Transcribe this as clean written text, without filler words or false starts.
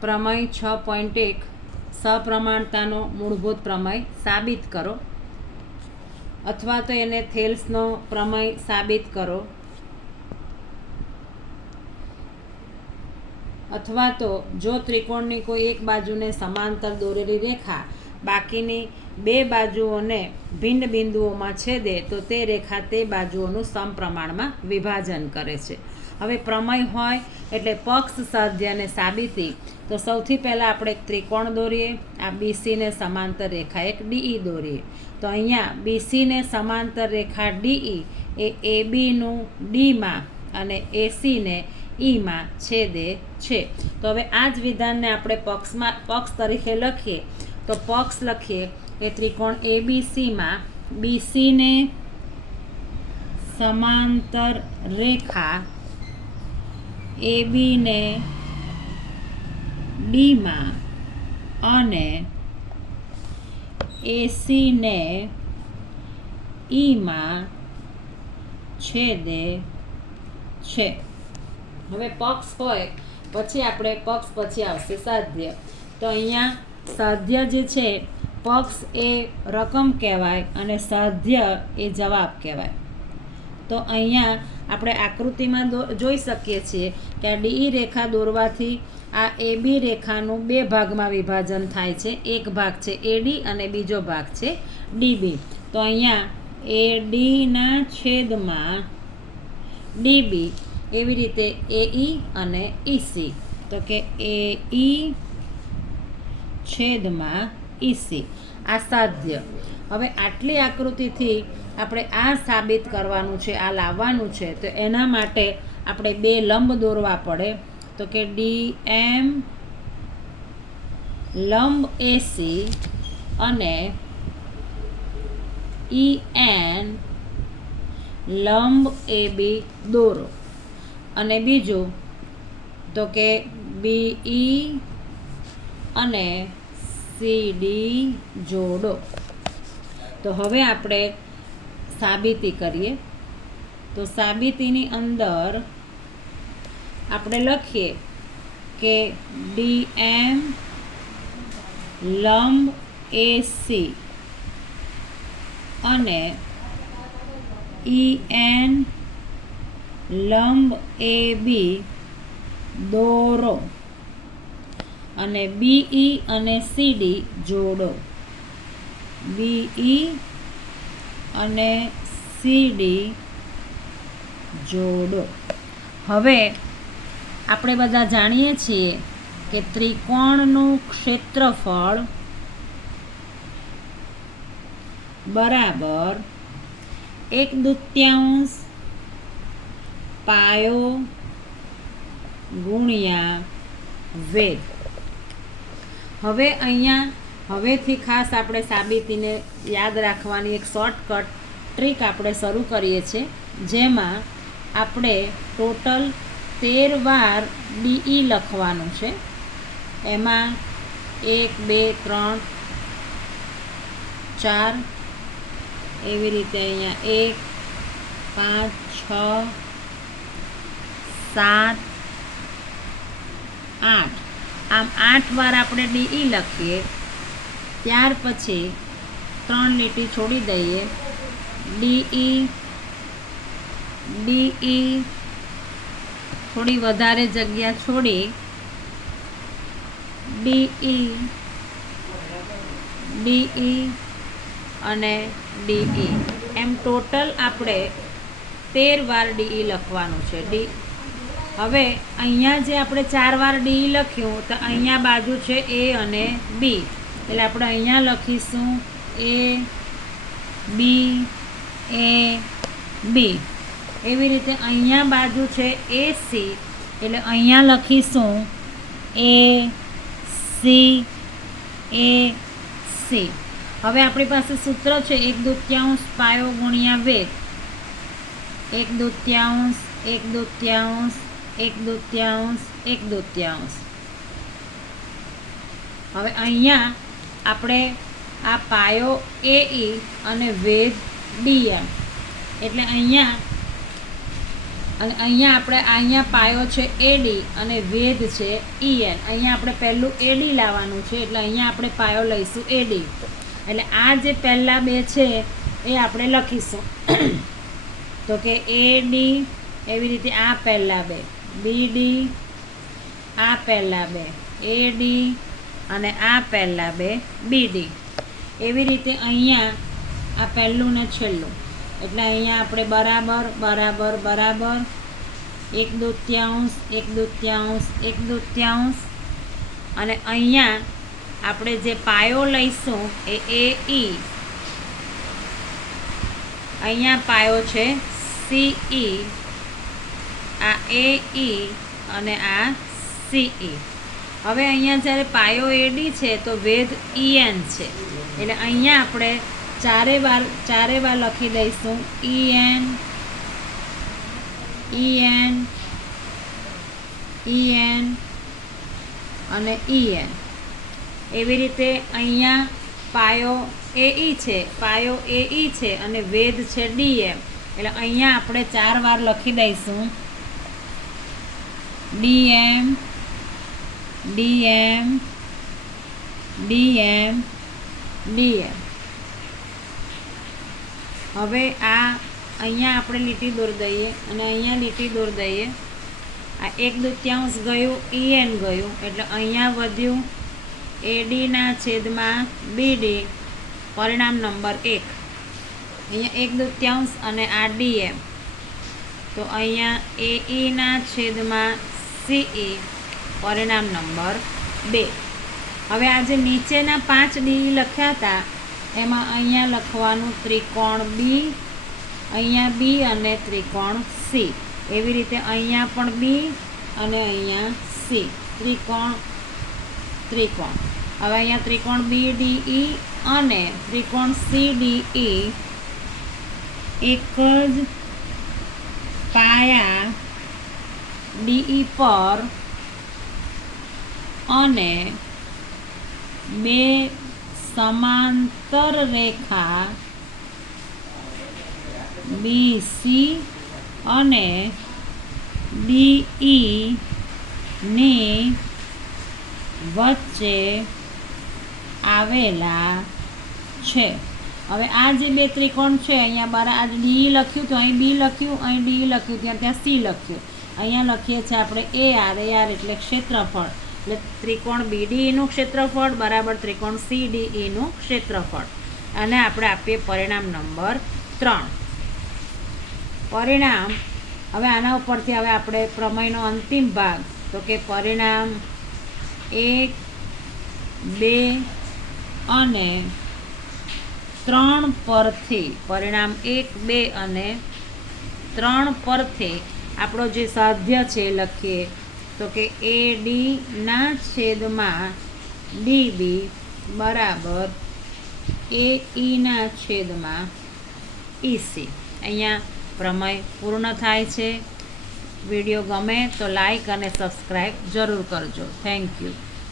પ્રમેય 6.1 સપ્રમાણતાનો મૂળભૂત પ્રમેય સાબિત કરો, અથવા તો એને થેલ્સનો પ્રમેય સાબિત કરો, અથવા તો જો ત્રિકોણની કોઈ એક બાજુને સમાંતર દોરેલી રેખા બાકીની બે બાજુઓને ભિન્ન બિંદુઓમાં છેદે તો તે રેખા તે બાજુઓનું સમપ્રમાણમાં વિભાજન કરે છે. હવે પ્રમેય હોય એટલે પક્ષ, સાધ્ય અને સાબિતી. તો સૌથી પહેલાં આપણે એક ત્રિકોણ દોરીએ. આ બીસીને સમાંતર રેખા એક ડીઈ દોરીએ. તો અહીંયા બીસીને સમાંતર રેખા ડીઈ એ એબીનું ડીમાં અને એસીને ઈમાં છેદે છે. તો હવે આ જ વિધાનને આપણે પક્ષ તરીકે લખીએ. તો પક્ષ લખીએ કે ત્રિકોણ એબીસીમાં બીસીને સમાંતર રેખા એબીને ડીમાં અને એસીને ઈમાં છેદે છે. હવે પક્ષ હોય પછી આપણે પક્ષ પછી આવશે સાધ્ય. તો અહીંયા સાધ્ય જે છે, પક્ષ એ રકમ કહેવાય અને સાધ્ય એ જવાબ કહેવાય. તો અહીંયા આપણે આકૃતિમાં જોઈ શકીએ છીએ કે આ ડીઈ રેખા દોરવાથી આ એબી રેખાનું બે ભાગમાં વિભાજન થાય છે. એક ભાગ છે એડી અને બીજો ભાગ છે ડીબી. તો અહીંયા એડીના છેદમાં ડીબી, એવી રીતે એઈ અને ઈસી. તો કે એઈ છેદમાં ઈસી, આ સાધ્ય. હવે આટલી આકૃતિથી આપણે આ સાબિત કરવાનું છે, આ લાવવાનું છે. તો એના માટે આપણે બે લંબ દોરવા પડે. તો કે ડીએમ લંબ એસી અને ઈએન લંબ એબી દોરો. અને બીજું તો કે બીઈ અને સીડી જોડો. તો હવે આપણે સાબિતી કરીએ. તો સાબિતીની અંદર આપણે લખીએ કે ડીએમ લંબ એસી અને ઈએન લંબ એબી દોરો અને બીઈ અને સીડી જોડો. બીઈ અને સીડી જોડો. હવે આપણે બધા જાણીએ છીએ કે ત્રિકોણનું ક્ષેત્રફળ બરાબર 1/2 પાયો ગુણ્યા વેગ. હવે અહીંયા હવેથી ખાસ આપણે સાબિતીને યાદ રાખવાની એક શોર્ટકટ ટ્રીક આપણે શરૂ કરીએ છીએ, જેમાં આપણે ટોટલ 13 વાર ડીઈ લખવાનું છે. એમાં 1 2 3 4 એવી રીતે અહીંયા 1 5 6 7 8 આમ 8 વાર આપણે ડીઈ લખીએ. ત્યાર પછી 3 લીટી છોડી દઈએ. ડીઈ ડીઈ થોડી વધારે જગ્યા છોડી ડીઈ ડીઈ અને ડીઈ એમ ટોટલ આપણે 13 વાર ડીઈ લખવાનું છે. હવે અહીંયા જે આપણે 4 વાર ડીઈ લખ્યું, તો અહીંયા બાજુ છે એ અને બી, એટલે આપણે અહીંયા લખીશું એ બી એ બી. એવી રીતે અહીંયા બાજુ છે એસી, એટલે અહીંયા લખીશું એ સી એ સી. હવે આપણી પાસે સૂત્ર છે 1/2 પાયો ગુણ્યા વેગ. 1/2 1/2 1/2 1/2. હવે અહીંયા આપણે આ પાયો એઈ અને વેગ ડીએમ, એટલે અહીંયા અને અહીંયા પાયો છે એડી અને વેધ છે EN. અહીંયા આપણે પહેલું એડી લાવવાનું છે, એટલે અહીંયા આપણે પાયો લઈશું એડી. એટલે આ જે પહેલાં બે છે એ આપણે લખીશું. તો કે એડી, એવી રીતે આ પહેલાં બે, બીડી, આ પહેલાં બે એડી અને આ પહેલાં બે બીડી. એવી રીતે અહીંયા આ પહેલું ને છેલ્લું, એટલે અહીંયા આપણે બરાબર બરાબર બરાબર 1/2 1/2 1/2, અને અહીંયા આપણે જે પાયો લઈશું એ AE. અહીંયા પાયો છે CE, આ AE અને આ CE. હવે અહીંયા જ્યારે પાયો AD છે તો વેધ EN છે, એટલે અહીંયા આપણે ચારે વાર લખી દઈશું EN EN EN અને EN. એવી રીતે અહીંયા પાયો AE છે અને વેધ છે DM, એટલે અહીંયા આપણે 4 વાર લખી દઈશું DM DM DM DM. હવે આ અહીંયા આપણે લીટી દોરી દઈએ અને અહીંયા લીટી દોરી દઈએ. આ 1/2 ગયું, EN ગયું, એટલે અહીંયા વધ્યું ADના છેદમાં BD, પરિણામ નંબર 1. અહીંયા 1/2 અને આ DM, તો અહીંયા AEના છેદમાં CE, પરિણામ નંબર 2. હવે આ જે નીચેના 5 D લખ્યા હતા એમાં અહીંયા લખવાનું ત્રિકોણ B, અહીંયા B અને ત્રિકોણ C. એવી રીતે અહીંયા પણ B અને અહીંયા C, ત્રિકોણ. હવે અહીંયા ત્રિકોણ BDE અને ત્રિકોણ CDE એક જ પાયા DE પર અને બે સમાંતર રેખા BC અને DE ની વચ્ચે આવેલા છે. હવે આ જે બે ત્રિકોણ છે, અહીંયા આ D લખ્યું તો અહીં B લખ્યું, અહીં D લખ્યું ત્યાં C લખ્યું. અહીંયા લખીએ છીએ આપણે AR એટલે ક્ષેત્રફળ. એટલે ત્રિકોણ BDEનું ક્ષેત્રફળ બરાબર ત્રિકોણ CDEનું ક્ષેત્રફળ. અને આપણે આપીએ પરિણામ નંબર 3. પરિણામ, હવે આના ઉપરથી હવે આપણે પ્રમેયનો અંતિમ ભાગ, તો કે પરિણામ 1, 2 અને 3 પરથી, પરિણામ 1, 2 અને 3 પરથી આપણો જે સાધ્ય છે એ લખીએ. તો કે ADના છેદમાં DB બરાબર AEના છેદમાં EC. અહીંયા પ્રમેય પૂર્ણ થાય છે. વિડીયો ગમે તો લાઈક અને સબસ્ક્રાઈબ જરૂર કરજો. Thank you.